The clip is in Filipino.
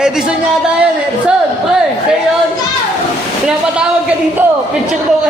Edison yata yan, Edison. Pre, sa'yo yun. Pinapatawag ka dito. Picture daw